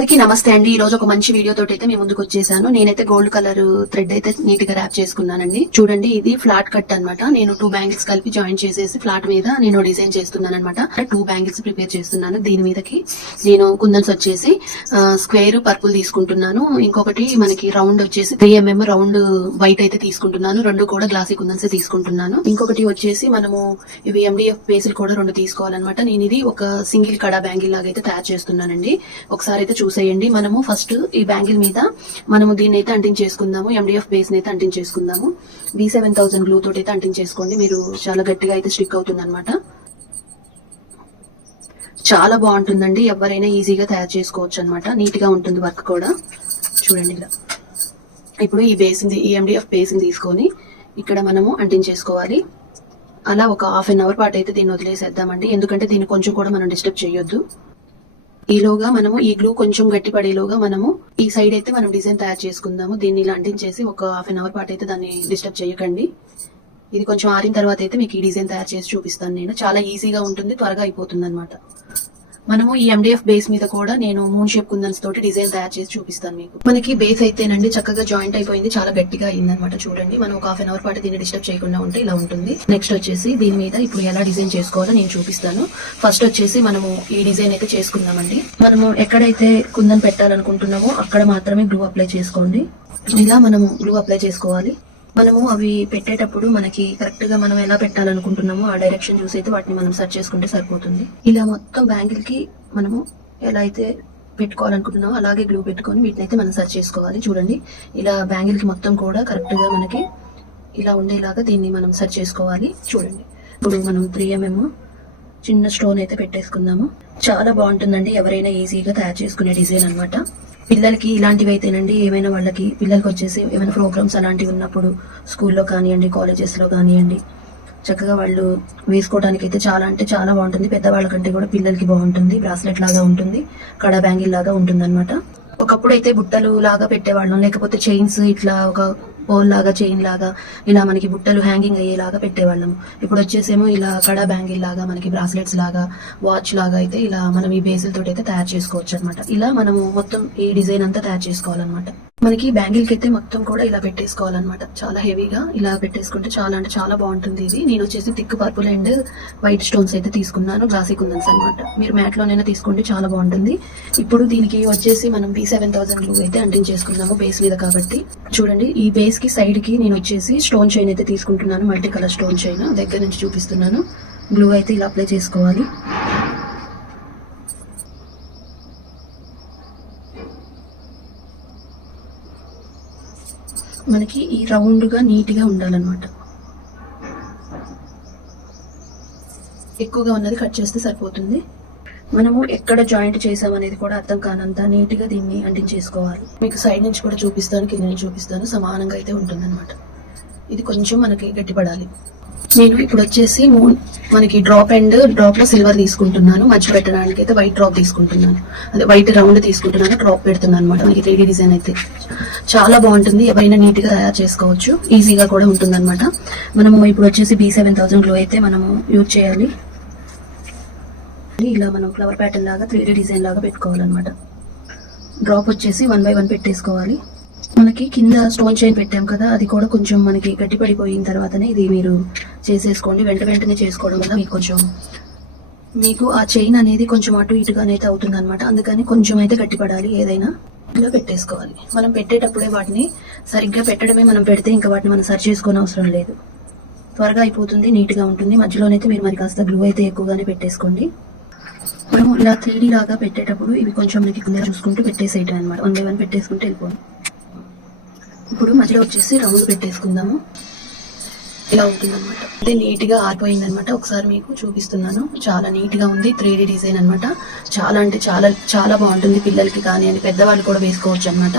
అందరికీ నమస్తే అండి. ఈ రోజు ఒక మంచి వీడియో తోటి అయితే మేము ముందుకు వచ్చేసాను. నేనైతే గోల్డ్ కలర్ థ్రెడ్ అయితే నీట్గా ర్యాప్ చేసుకున్నానండి. చూడండి ఇది ఫ్లాట్ కట్ అనమాట నేను టూ బ్యాంగిల్స్ కలిపి జాయిన్ చేసేసి ఫ్లాట్ మీద నేను డిజైన్ చేస్తున్నాను అనమాట టూ బ్యాంగిల్స్ ప్రిపేర్ చేస్తున్నాను దీని మీదకి. నేను కుందన్స్ వచ్చేసి స్క్వేర్ పర్పుల్ తీసుకుంటున్నాను. ఇంకొకటి మనకి రౌండ్ వచ్చేసి త్రీ ఎంఎం రౌండ్ వైట్ అయితే తీసుకుంటున్నాను. రెండు కూడా గ్లాసీ కుందన్స్ తీసుకుంటున్నాను. ఇంకొకటి వచ్చేసి మనము ఇవి ఎండిఎఫ్ బేసిల్ కూడా రెండు తీసుకోవాలన్నమాట. నేను ఇది ఒక సింగిల్ కడా బ్యాంగిల్ లాగా అయితే తయారు చేస్తున్నానండి. ఒకసారి అయితే చూసేయండి. మనము ఫస్ట్ ఈ బ్యాంగిల్ మీద మనము దీన్ని అయితే అంటించేసుకుందాము ఎండిఎఫ్ బేస్ అయితే అంటించేసుకుందాము బి సెవెన్ థౌసండ్ గ్లూ తోటి అయితే అంటించేసుకోండి మీరు చాలా గట్టిగా అయితే స్టిక్ అవుతుంది అనమాట చాలా బాగుంటుందండి. ఎవరైనా ఈజీగా తయారు చేసుకోవచ్చు అనమాట నీట్గా ఉంటుంది వర్క్ కూడా. చూడండి ఇలా ఇప్పుడు ఈ బేస్ ఈ ఎండిఎఫ్ బేసింగ్ తీసుకొని ఇక్కడ మనము అంటించేసుకోవాలి అలా ఒక హాఫ్ అన్ అవర్ పాటు అయితే దీన్ని వదిలేసేద్దామండి. ఎందుకంటే దీన్ని కొంచెం కూడా మనం డిస్టర్బ్ చేయొద్దు. ఈలోగా మనము ఈ గ్లూ కొంచెం గట్టి పడేలోగా మనము ఈ సైడ్ అయితే మనం డిజైన్ తయారు చేసుకుందాము. దీన్ని ఇలా అంటించేసి ఒక హాఫ్ అన్ అవర్ పాటు అయితే దాన్ని డిస్టర్బ్ చేయకండి. ఇది కొంచెం ఆరిన తర్వాత అయితే మీకు ఈ డిజైన్ తయారు చేసి చూపిస్తాను నేను. చాలా ఈజీగా ఉంటుంది త్వరగా అయిపోతుంది అనమాట మనము ఈ ఎండిఎఫ్ బేస్ మీద కూడా నేను మూన్ షేప్ కుందన్స్ తోటి డిజైన్ తయారు చేసి చూపిస్తాను మీకు. మనకి బేస్ అయితేనండి చక్కగా జాయింట్ అయిపోయింది చాలా గట్టిగా అయింది అనమాట చూడండి. మనం ఒక హాఫ్ అన్ అవర్ పాటు దీన్ని డిస్టర్బ్ చేయకుండా ఉంటే ఇలా ఉంటుంది. నెక్స్ట్ వచ్చేసి దీని మీద ఇప్పుడు ఎలా డిజైన్ చేసుకోవాలో నేను చూపిస్తాను. ఫస్ట్ వచ్చేసి మనము ఈ డిజైన్ అయితే చేసుకుందామండి. మనము ఎక్కడైతే కుందన్ పెట్టాలనుకుంటున్నామో అక్కడ మాత్రమే గ్లూ అప్లై చేసుకోండి. ఇలా మనము గ్లూ అప్లై చేసుకోవాలి. మనము అవి పెట్టేటప్పుడు మనకి కరెక్ట్గా మనం ఎలా పెట్టాలనుకుంటున్నామో ఆ డైరెక్షన్ చూసి అయితే వాటిని మనం సెర్చ్ చేసుకుంటే సరిపోతుంది. ఇలా మొత్తం బ్యాంగిల్కి మనము ఎలా అయితే పెట్టుకోవాలనుకుంటున్నామో అలాగే గ్లూ పెట్టుకొని వీటిని అయితే మనం సెర్చ్ చేసుకోవాలి. చూడండి ఇలా బ్యాంగిల్కి మొత్తం కూడా కరెక్ట్గా మనకి ఇలా ఉండేలాగా దీన్ని మనం సెర్చ్ చేసుకోవాలి. చూడండి ఇప్పుడు మనం త్రీ ఎంఎం చిన్న స్టోన్ అయితే పెట్టేసుకుందాము. చాలా బాగుంటుందండి ఎవరైనా ఈజీగా తయారు చేసుకునే డిజైన్ అన్నమాట. పిల్లలకి ఇలాంటివి అయితేనండి ఏమైనా వాళ్ళకి పిల్లలకి వచ్చేసి ఏమైనా ప్రోగ్రామ్స్ అలాంటివి ఉన్నప్పుడు స్కూల్లో కానివ్వండి కాలేజెస్లో కానివ్వండి చక్కగా వాళ్ళు వేసుకోవడానికి అయితే చాలా అంటే చాలా బాగుంటుంది. పెద్దవాళ్ళకంటే కూడా పిల్లలకి బాగుంటుంది. బ్రాస్లెట్ లాగా ఉంటుంది. కడ బ్యాంగిల్ లాగా ఉంటుంది అనమాట ఒకప్పుడు అయితే బుట్టలు లాగా పెట్టేవాళ్ళం. లేకపోతే చైన్స్ ఇట్లా ఒక పోల్ లాగా చైన్ లాగా ఇలా మనకి బుట్టలు హ్యాంగింగ్ అయ్యేలాగా పెట్టేవాళ్ళము. ఇప్పుడు వచ్చేసేమో ఇలా కడా బ్యాంగిల్ లాగా మనకి బ్రాస్లెట్స్ లాగా వాచ్ లాగా అయితే ఇలా మనం ఈ బేసిల్ తోటి అయితే తయారు చేసుకోవచ్చు అనమాట ఇలా మనము మొత్తం ఈ డిజైన్ అంతా తయారు చేసుకోవాలన్నమాట. మనకి బ్యాంగిల్కి అయితే మొత్తం కూడా ఇలా పెట్టేసుకోవాలన్నమాట. చాలా హెవీగా ఇలా పెట్టేసుకుంటే చాలా అంటే చాలా బాగుంటుంది ఇది. నేను వచ్చేసి thick purple and white stones అయితే తీసుకున్నాను. గ్లాసీ కుందన్స్ అనమాట మీరు మ్యాట్ తీసుకుంటే చాలా బాగుంటుంది. ఇప్పుడు దీనికి వచ్చేసి మనం బీ సెవెన్ థౌసండ్ గ్లూ అయితే అంటించేసుకున్నాము బేస్ మీద కాబట్టి. చూడండి ఈ బేస్కి సైడ్కి నేను వచ్చేసి స్టోన్ చైన్ అయితే తీసుకుంటున్నాను. మల్టీ కలర్ స్టోన్ చైన్ దగ్గర నుంచి చూపిస్తున్నాను. గ్లూ అయితే ఇలా అప్లై చేసుకోవాలి. మనకి ఈ రౌండ్గా నీట్గా ఉండాలన్నమాట. ఎక్కువగా ఉన్నది కట్ చేస్తే సరిపోతుంది. మనము ఎక్కడ జాయింట్ చేసామనేది కూడా అర్థం కానంత నీట్గా దీన్ని అంటించేసుకోవాలి. మీకు సైడ్ నుంచి కూడా చూపిస్తాను కింద నుంచి చూపిస్తాను సమానంగా అయితే ఉంటుందన్నమాట. ఇది కొంచెం మనకి గట్టిపడాలి. నేను ఇప్పుడు వచ్చేసి మనకి డ్రాప్ అండ్ డ్రాప్లో సిల్వర్ తీసుకుంటున్నాను. మధ్య పెట్టడానికి అయితే వైట్ డ్రాప్ తీసుకుంటున్నాను. అదే వైట్ రౌండ్ తీసుకుంటున్నాను. డ్రాప్ పెడుతున్నాను అనమాట మనకి త్రీ డిజైన్ అయితే. చాలా బాగుంటుంది. ఎవరైనా నీట్గా తయారు చేసుకోవచ్చు. ఈజీగా కూడా ఉంటుంది అనమాట మనము ఇప్పుడు వచ్చేసి బీ సెవెన్ థౌసండ్లో అయితే మనము యూజ్ చేయాలి. ఇలా మనం ఫ్లవర్ ప్యాటర్న్ లాగా త్రీ డిజైన్ లాగా పెట్టుకోవాలన్నమాట. డ్రాప్ వచ్చేసి వన్ బై వన్ పెట్టేసుకోవాలి. మనకి కింద స్టోన్ చైన్ పెట్టాం కదా అది కూడా కొంచెం మనకి గట్టిపడిపోయిన తర్వాతనే ఇది మీరు చేసేసుకోండి. వెంట వెంటనే చేసుకోవడం వల్ల మీకు కొంచెం మీకు ఆ చైన్ అనేది కొంచెం అటు ఇటుగానైతే అవుతుంది అనమాట అందుకని కొంచెం అయితే గట్టిపడాలి. ఏదైనా ఇలా పెట్టేసుకోవాలి. మనం పెట్టేటప్పుడే వాటిని సరిగ్గా పెట్టడమే మనం పెడితే ఇంకా వాటిని మనం సరి చేసుకోని అవసరం లేదు. త్వరగా అయిపోతుంది నీట్గా ఉంటుంది. మధ్యలోనైతే మీరు మరి కాస్త గ్లూ అయితే ఎక్కువగానే పెట్టేసుకోండి. మనము ఇలా త్రీ లాగా పెట్టేటప్పుడు ఇవి కొంచెం మనకి కింద చూసుకుంటూ పెట్టేసేయటం అనమాట వన్ బై వన్ పెట్టేసుకుంటూ వెళ్ళిపోండి ఇప్పుడు మధ్యలో వచ్చేసి రౌండ్ పెట్టేసుకుందాము. ఇలా ఉంటుంది అనమాట అంటే నీట్గా ఆరిపోయింది అనమాట ఒకసారి మీకు చూపిస్తున్నాను. చాలా నీట్గా ఉంది. త్రీ డిజైన్ అనమాట చాలా అంటే చాలా చాలా బాగుంటుంది పిల్లలకి కానీ అని పెద్దవాళ్ళు కూడా వేసుకోవచ్చు అనమాట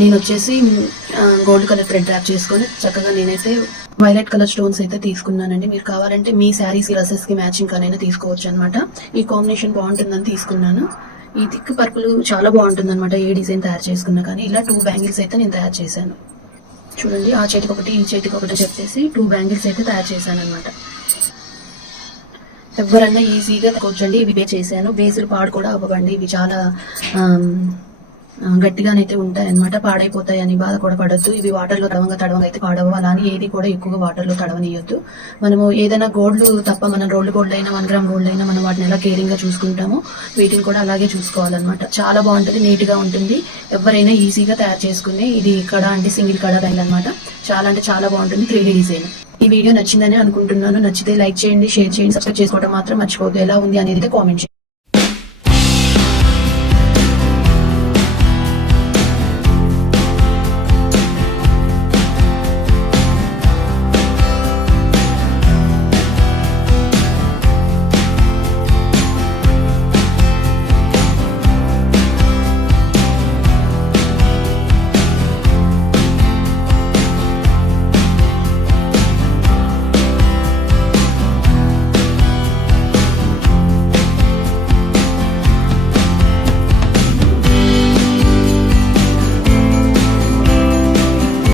నేను వచ్చేసి గోల్డ్ కలర్ థ్రెడ్ డ్రాప్ చేసుకొని చక్కగా నేనైతే వైలెట్ కలర్ స్టోన్స్ అయితే తీసుకున్నానండి. మీరు కావాలంటే మీ శారీస్ డ్రెస్సెస్కి మ్యాచింగ్ కానీ తీసుకోవచ్చు అనమాట ఈ కాంబినేషన్ బాగుంటుందని తీసుకున్నాను. ఈ థిక్ పర్పుల్ చాలా బాగుంటుంది అనమాట ఏ డిజైన్ తయారు చేసుకున్నా కానీ. ఇలా టూ బ్యాంగిల్స్ అయితే నేను తయారు చేశాను. చూడండి ఆ చేతికి ఒకటి ఈ చేతికి ఒకటి చెప్పేసి టూ బ్యాంగిల్స్ అయితే తయారు చేశాను అనమాట ఎవరన్నా ఈజీగా కూర్చోండి ఇవి చేశాను. బేసులు పాడు కూడా అవ్వండి ఇవి చాలా గట్టిగానైతే ఉంటాయన్నమాట పాడైపోతాయి అని బాధ కూడా పడద్దు. ఇవి వాటర్లో తడవంగా తడవంగా అయితే పాడవు అని ఏది కూడా ఎక్కువగా వాటర్లో తడవనియొద్దు. మనము ఏదైనా గోల్డ్ తప్ప మన రోల్డ్ గోల్డ్ అయినా వన్ గ్రామ్ గోల్డ్ అయినా మనం వాటిని ఎలా కేరింగ్గా చూసుకుంటామో వీటిని కూడా అలాగే చూసుకోవాలన్నమాట. చాలా బాగుంటుంది నీట్గా ఉంటుంది. ఎవరైనా ఈజీగా తయారు చేసుకునే ఇది కడ అంటే సింగిల్ కడ రైల్ అనమాట చాలా అంటే చాలా బాగుంటుంది త్రీ డిజైన్. ఈ వీడియో నచ్చిందని అనుకుంటున్నాను. నచ్చితే లైక్ చేయండి షేర్ చేయండి సబ్స్క్రైబ్ చేసుకోవడం మాత్రం మర్చిపోద్దు ఎలా ఉంది అనేది కామెంట్ చేయండి.